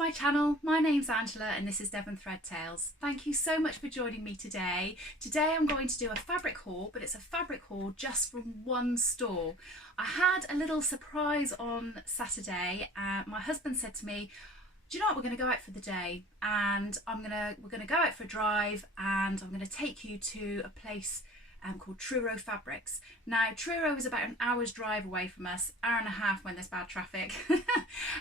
my channel. My name's Angela and this is Devon Thread Tales. Thank you so much for joining me today. Today I'm going to do a fabric haul, but it's a fabric haul just from one store. I had a little surprise on Saturday. My husband said to me, do you know what, we're going to go out for the day and we're going to go out for a drive and I'm going to take you to a place called Truro Fabrics. Now Truro is about an hour's drive away from us, hour and a half when there's bad traffic.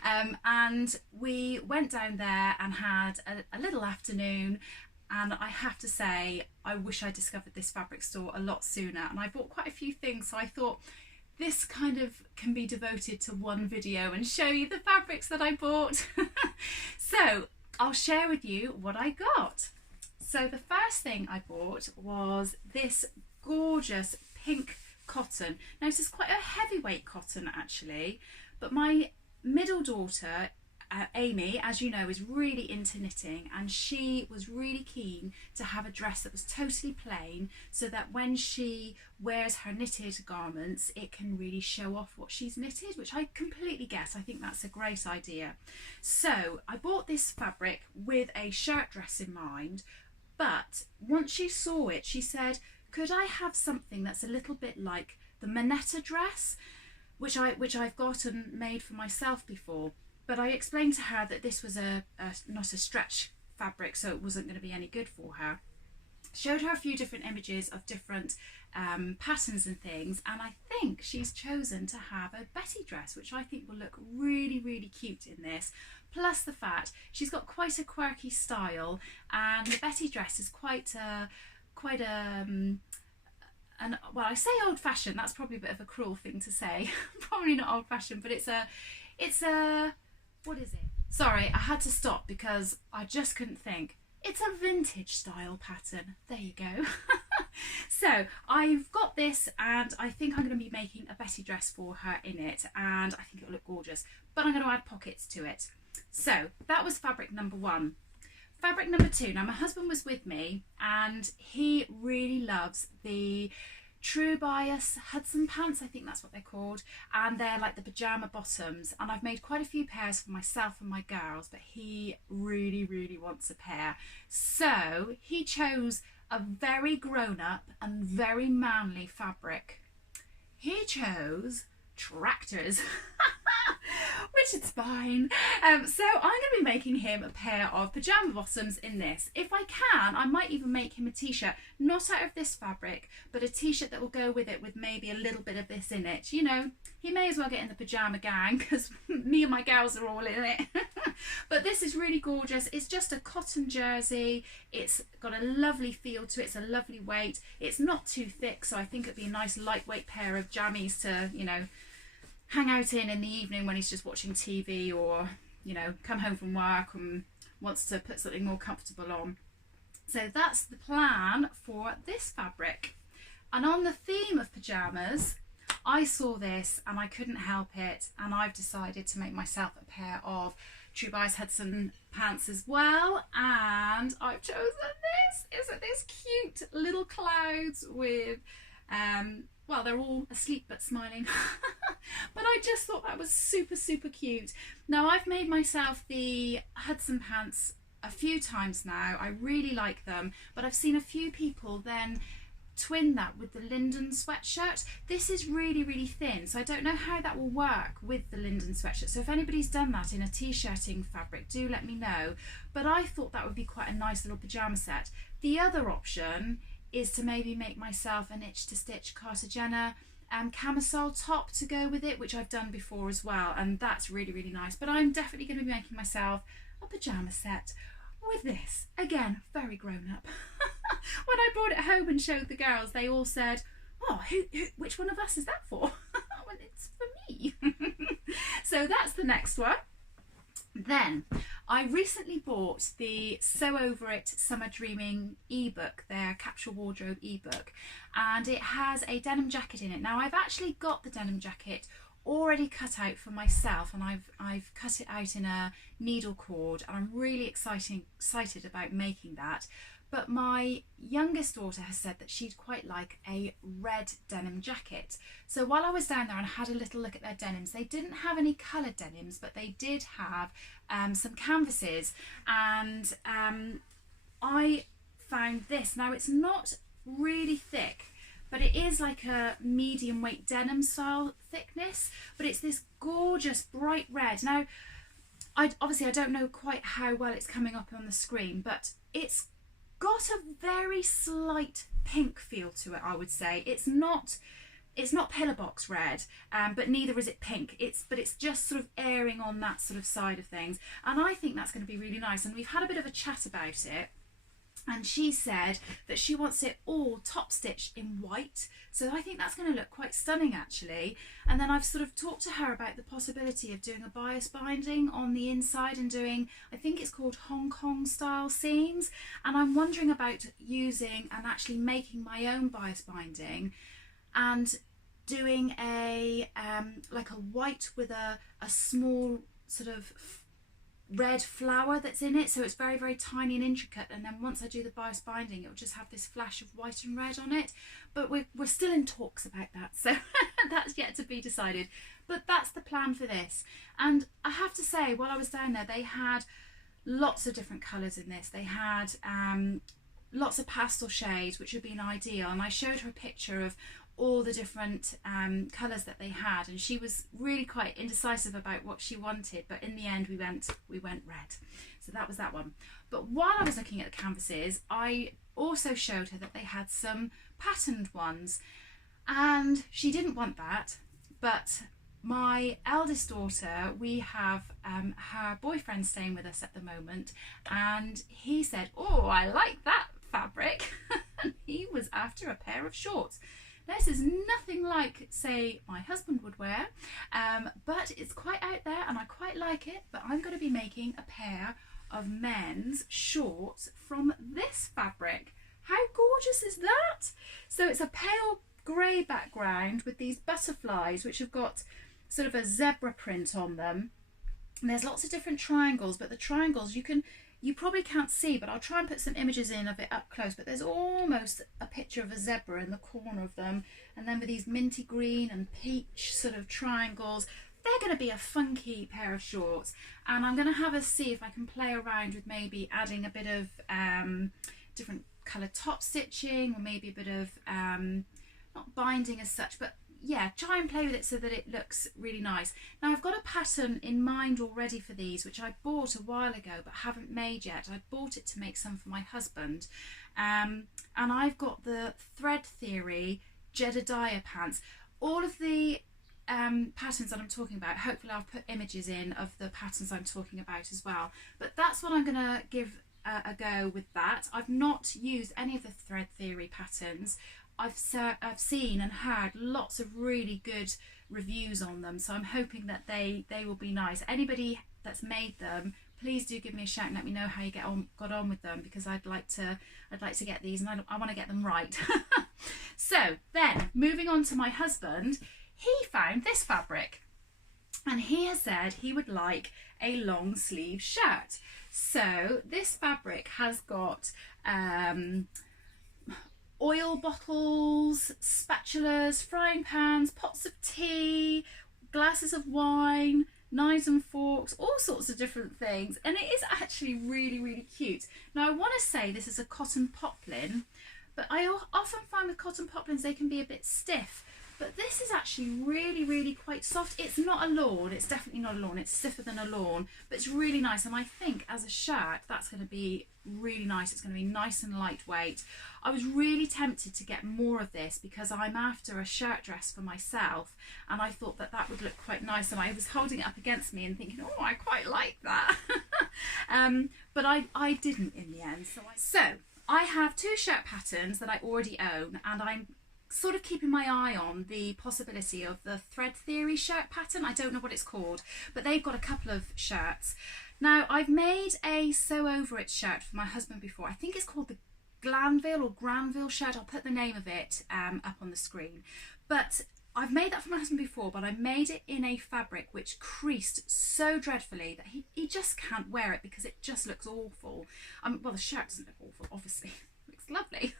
And we went down there and had a little afternoon, and I have to say I wish I discovered this fabric store a lot sooner, and I bought quite a few things, so I thought this kind of can be devoted to one video and show you the fabrics that I bought. So I'll share with you what I got. So the first thing I bought was this gorgeous pink cotton. Now this is quite a heavyweight cotton actually, but my middle daughter Amy, as you know, is really into knitting, and she was really keen to have a dress that was totally plain so that when she wears her knitted garments it can really show off what she's knitted, which I completely get. I think that's a great idea. So I bought this fabric with a shirt dress in mind, but once she saw it she said, could I have something that's a little bit like the Monetta dress, which I've got and made for myself before. But I explained to her that this was not a stretch fabric, so it wasn't going to be any good for her. Showed her a few different images of different patterns and things, and I think she's chosen to have a Betty dress, which I think will look really, really cute in this. Plus the fact she's got quite a quirky style, and the Betty dress is well, I say old-fashioned, that's probably a bit of a cruel thing to say. Probably not old-fashioned, but it's a what is it? Sorry, I had to stop because I just couldn't think. It's a vintage style pattern. There you go. So I've got this, and I think I'm going to be making a Betty dress for her in it, and I think it'll look gorgeous, but I'm going to add pockets to it. So that was fabric number one. Fabric number two. Now my husband was with me and he really loves the Truebias Hudson pants, I think that's what they're called, and they're like the pajama bottoms, and I've made quite a few pairs for myself and my girls, but he really, really wants a pair. So he chose a very grown-up and very manly fabric. He chose tractors. Which is fine. So I'm going to be making him a pair of pajama bottoms in this. If I can, I might even make him a t-shirt, not out of this fabric, but a t-shirt that will go with it with maybe a little bit of this in it. You know, he may as well get in the pajama gang because me and my girls are all in it. But this is really gorgeous. It's just a cotton jersey. It's got a lovely feel to it. It's a lovely weight. It's not too thick, so I think it'd be a nice lightweight pair of jammies to, you know, hang out in the evening when he's just watching TV, or, you know, come home from work and wants to put something more comfortable on. So that's the plan for this fabric. And on the theme of pajamas, I saw this and I couldn't help it, and I've decided to make myself a pair of Truebias Hudson pants as well, and I've chosen this. Isn't this cute? Little clouds with well, they're all asleep but smiling. But I just thought that was super, super cute. Now I've made myself the Hudson pants a few times now. I really like them, but I've seen a few people then twin that with the Linden sweatshirt. This is really, really thin, so I don't know how that will work with the Linden sweatshirt. So if anybody's done that in a t-shirting fabric, do let me know. But I thought that would be quite a nice little pajama set. The other option is to maybe make myself an itch to stitch Cartagena camisole top to go with it, which I've done before as well, and that's really, really nice. But I'm definitely going to be making myself a pajama set with this. Again, very grown up. When I brought it home and showed the girls, they all said, oh, which one of us is that for? Well, it's for me. So that's the next one. Then I recently bought the Sew Over It Summer Dreaming ebook, their capsule wardrobe ebook, and it has a denim jacket in it. Now I've actually got the denim jacket already cut out for myself, and I've cut it out in a needle cord, and I'm really excited about making that. but my youngest daughter has said that she'd quite like a red denim jacket. So while I was down there and had a little look at their denims, they didn't have any coloured denims, but they did have some canvases, and I found this. Now it's not really thick, but it is like a medium weight denim style thickness, but it's this gorgeous bright red. Now obviously I don't know quite how well it's coming up on the screen, but it's got a very slight pink feel to it, I would say. It's not pillar box red, but neither is it pink. But it's just sort of airing on that sort of side of things, and I think that's going to be really nice. And we've had a bit of a chat about it, and she said that she wants it all top stitched in white, so I think that's going to look quite stunning actually. And then I've sort of talked to her about the possibility of doing a bias binding on the inside and doing, I think it's called Hong Kong style seams, and I'm wondering about using and actually making my own bias binding and doing a like a white with a small sort of red flower that's in it, so it's very, very tiny and intricate, and then once I do the bias binding it'll just have this flash of white and red on it. But we're still in talks about that, so that's yet to be decided, but that's the plan for this. And I have to say, while I was down there, they had lots of different colours in this. They had lots of pastel shades, which would have been ideal, and I showed her a picture of all the different colours that they had, and she was really quite indecisive about what she wanted, but in the end we went red. So that was that one. But while I was looking at the canvases, I also showed her that they had some patterned ones, and she didn't want that. But my eldest daughter, we have her boyfriend staying with us at the moment, and he said, "Oh, I like that fabric." And he was after a pair of shorts. This is nothing like, say, my husband would wear, but it's quite out there and I quite like it. But I'm going to be making a pair of men's shorts from this fabric. How gorgeous is that? So it's a pale grey background with these butterflies which have got sort of a zebra print on them. And there's lots of different triangles, but the triangles you probably can't see, but I'll try and put some images in of it up close, but there's almost a picture of a zebra in the corner of them, and then with these minty green and peach sort of triangles. They're going to be a funky pair of shorts, and I'm going to have a see if I can play around with maybe adding a bit of different colour top stitching, or maybe a bit of not binding as such, but yeah, try and play with it so that it looks really nice. Now I've got a pattern in mind already for these, which I bought a while ago but haven't made yet. I bought it to make some for my husband, and I've got the Thread Theory Jedediah pants. All of the patterns that I'm talking about, hopefully I'll put images in of the patterns I'm talking about as well, but that's what I'm going to give a go with that. I've not used any of the Thread Theory patterns. I've seen and heard lots of really good reviews on them, so I'm hoping that they will be nice. Anybody that's made them, please do give me a shout and let me know how you got on with them, because I'd like to get these, and I want to get them right. So then, moving on to my husband, he found this fabric, and he has said he would like a long sleeve shirt. So this fabric has got oil bottles, spatulas, frying pans, pots of tea, glasses of wine, knives and forks, all sorts of different things, and it is actually really, really cute. Now I want to say this is a cotton poplin, but I often find with cotton poplins they can be a bit stiff, but this is actually really, really quite soft. It's not a lawn, it's definitely not a lawn, it's stiffer than a lawn, but it's really nice, and I think as a shirt that's going to be really nice. It's going to be nice and lightweight. I was really tempted to get more of this because I'm after a shirt dress for myself, and I thought that that would look quite nice, and I was holding it up against me and thinking, oh, I quite like that. But I didn't in the end. So I have two shirt patterns that I already own, and I'm sort of keeping my eye on the possibility of the Thread Theory shirt pattern. I don't know what it's called, but they've got a couple of shirts. Now I've made a sew over it shirt for my husband before. I think it's called the Glanville or Granville shirt. I'll put the name of it up on the screen. But I've made that for my husband before, but I made it in a fabric which creased so dreadfully that he just can't wear it because it just looks awful. Well, the shirt doesn't look awful, obviously, looks lovely.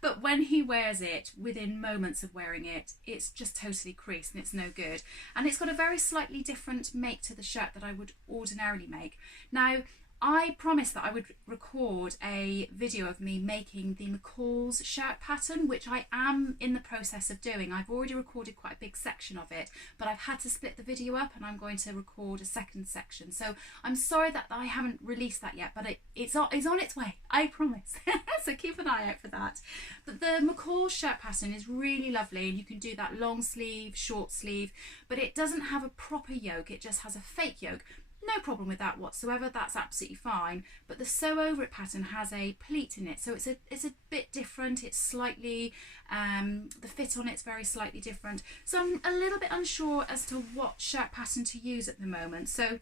But when he wears it, within moments of wearing it, it's just totally creased and it's no good. And it's got a very slightly different make to the shirt that I would ordinarily make. Now, I promised that I would record a video of me making the McCall's shirt pattern, which I am in the process of doing. I've already recorded quite a big section of it, but I've had to split the video up and I'm going to record a second section. So I'm sorry that I haven't released that yet, but it's on its way, I promise. So keep an eye out for that. But the McCall's shirt pattern is really lovely, and you can do that long sleeve, short sleeve, but it doesn't have a proper yoke, it just has a fake yoke. No problem with that whatsoever, that's absolutely fine. But the sew over it pattern has a pleat in it, so it's a bit different. It's slightly, the fit on it's very slightly different. So I'm a little bit unsure as to what shirt pattern to use at the moment. So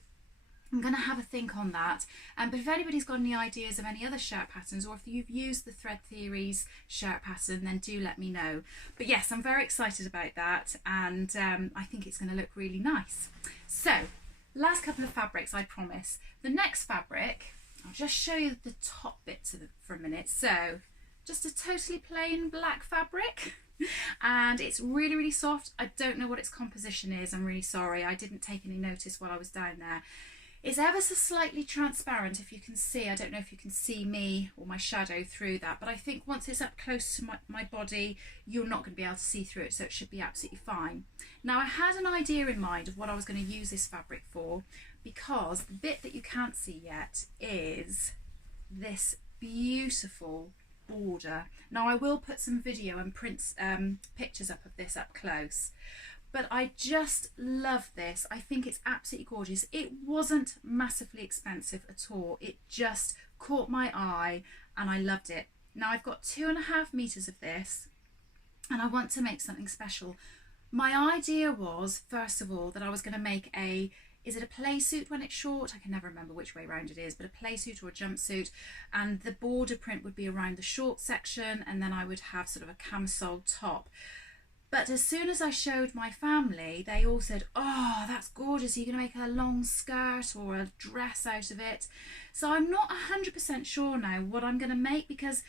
I'm going to have a think on that. But if anybody's got any ideas of any other shirt patterns, or if you've used the Thread Theories shirt pattern, then do let me know. But yes, I'm very excited about that, and I think it's going to look really nice. So, last couple of fabrics, I promise. The next fabric, I'll just show you the top bits for a minute. So, just a totally plain black fabric, and it's really, really soft. I don't know what its composition is, I'm really sorry. I didn't take any notice while I was down there. It's ever so slightly transparent, if you can see. I don't know if you can see me or my shadow through that, but I think once it's up close to my body, you're not going to be able to see through it, so it should be absolutely fine. Now, I had an idea in mind of what I was going to use this fabric for, because the bit that you can't see yet is this beautiful border. Now, I will put some video and pictures up of this up close. But I just love this. I think it's absolutely gorgeous. It wasn't massively expensive at all. It just caught my eye and I loved it. Now I've got 2.5 meters of this and I want to make something special. My idea was, first of all, that I was going to make is it a play suit when it's short? I can never remember which way around it is, but a play suit or a jumpsuit, and the border print would be around the short section, and then I would have sort of a camisole top. But as soon as I showed my family, they all said, oh, that's gorgeous. Are you going to make a long skirt or a dress out of it? So I'm not 100% sure now what I'm going to make, because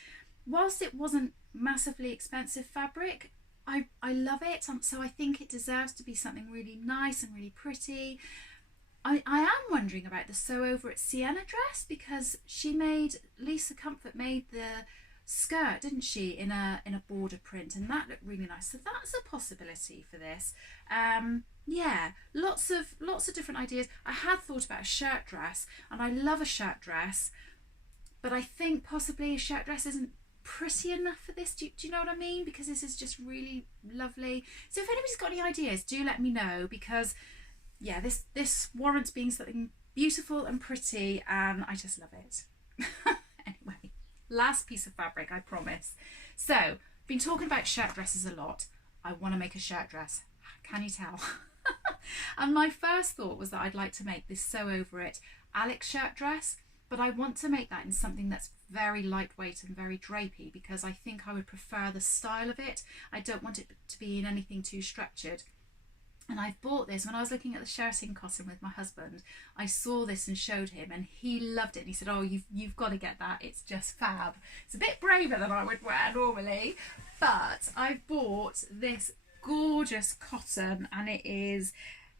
whilst it wasn't massively expensive fabric, I love it. So I think it deserves to be something really nice and really pretty. I am wondering about the sew over at Sienna dress, because Lisa Comfort made the skirt, didn't she, in a border print, and that looked really nice. So that's a possibility for this. Yeah, lots of different ideas. I had thought about a shirt dress, and I love a shirt dress, but I think possibly a shirt dress isn't pretty enough for this. Do you know what I mean? Because this is just really lovely. So if anybody's got any ideas, do let me know, because yeah, this warrants being something beautiful and pretty, and I just love it. Anyway, last piece of fabric, I promise. So, been talking about shirt dresses a lot. I want to make a shirt dress. Can you tell? And my first thought was that I'd like to make this sew over it Alex shirt dress, but I want to make that in something that's very lightweight and very drapey, because I think I would prefer the style of it. I don't want it to be in anything too structured. And I've bought this when I was looking at the shirting cotton with my husband. I saw this and showed him, and he loved it, and he said, oh, you've got to get that, it's just fab. It's a bit braver than I would wear normally, but I've bought this gorgeous cotton, and it is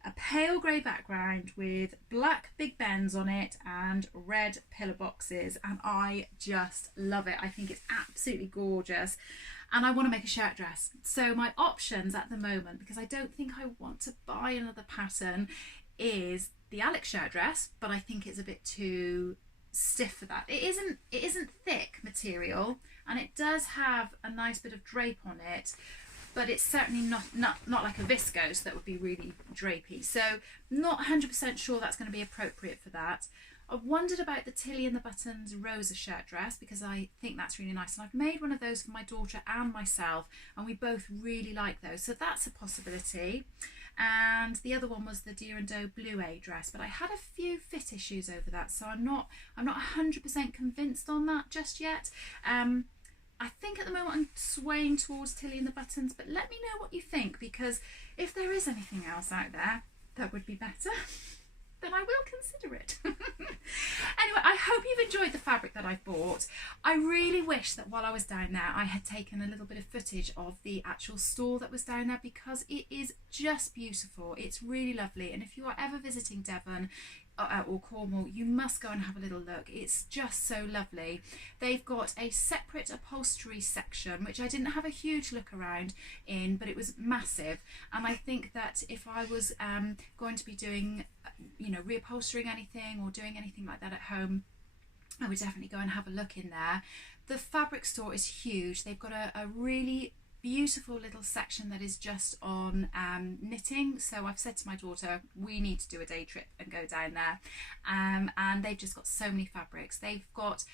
a pale grey background with black Big Bens on it and red pillar boxes, and I just love it. I think it's absolutely gorgeous. And I want to make a shirt dress. So my options at the moment, because I don't think I want to buy another pattern, is the Alex shirt dress, but I think it's a bit too stiff for that. It isn't thick material, and it does have a nice bit of drape on it, but it's certainly not like a viscose that would be really drapey. So not 100% sure that's going to be appropriate for that. I wondered about the Tilly and the Buttons Rosa shirt dress, because I think that's really nice, and I've made one of those for my daughter and myself, and we both really like those, so that's a possibility. And the other one was the Deer and Doe Blue A dress, but I had a few fit issues over that, so I'm not 100% convinced on that just yet. I think at the moment I'm swaying towards Tilly and the Buttons, but let me know what you think, because if there is anything else out there that would be better, then I will consider it. Anyway, I hope you've enjoyed the fabric that I've bought. I really wish that while I was down there I had taken a little bit of footage of the actual store that was down there, because it is just beautiful. It's really lovely, and if you are ever visiting Devon or Cornwall, you must go and have a little look. It's just so lovely. They've got a separate upholstery section, which I didn't have a huge look around in, but it was massive. And I think that if I was going to be doing, you know, reupholstering anything or doing anything like that at home, I would definitely go and have a look in there. The fabric store is huge. They've got a really beautiful little section that is just on knitting, so I've said to my daughter we need to do a day trip and go down there, and they've just got so many fabrics. They've got,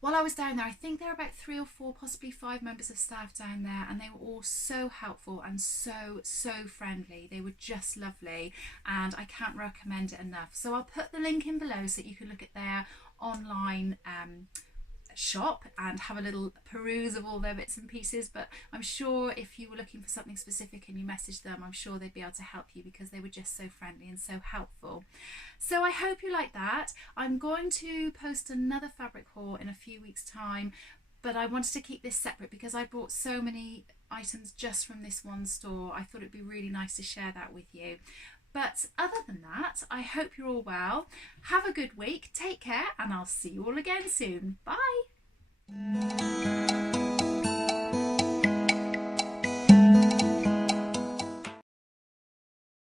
while I was down there, I think there are about 3 or 4, possibly 5 members of staff down there, and they were all so helpful and so friendly. They were just lovely, and I can't recommend it enough. So I'll put the link in below so that you can look at their online shop and have a little peruse of all their bits and pieces. But I'm sure if you were looking for something specific and you messaged them, I'm sure they'd be able to help you, because they were just so friendly and so helpful. So I hope you like that. I'm going to post another fabric haul in a few weeks time, but I wanted to keep this separate because I bought so many items just from this one store. I thought it'd be really nice to share that with you. But other than that, I hope you're all well. Have a good week, take care, and I'll see you all again soon. Bye!